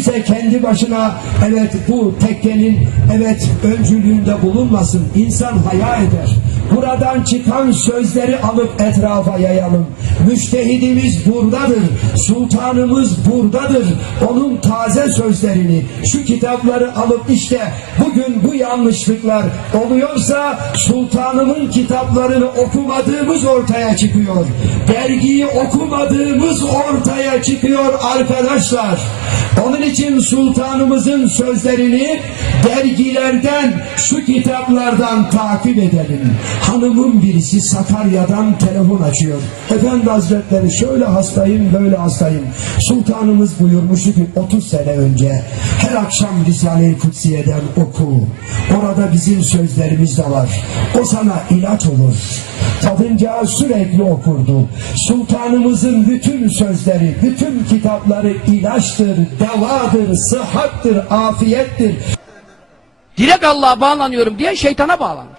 kimse kendi başına evet bu tekkenin evet öncülüğünde bulunmasın. İnsan haya eder. Buradan çıkan sözleri alıp etrafa yayalım. Müştehidimiz buradadır. Sultanımız buradadır. Onun taze sözlerini, şu kitapları alıp işte bugün bu yanlışlıklar oluyorsa sultanımın kitaplarını okumadığımız ortaya çıkıyor. Dergiyi okumadığımız ortaya çıkıyor arkadaşlar. Onun için sultanımızın sözlerini dergilerden, şu kitaplardan takip edelim. Hanımın birisi Sakarya'dan telefon açıyor. Efendi Hazretleri şöyle hastayım, böyle hastayım. Sultanımız buyurmuştu ki 30 sene önce her akşam Risale-i Kutsiye'den oku. Orada bizim sözlerimiz de var. O sana ilaç olur. Kadıncağı sürekli okurdu. Sultanımızın bütün sözleri, bütün kitapları ilaçtır, devadır, sıhhattır, afiyettir. Direkt Allah'a bağlanıyorum diye şeytana bağlanmış.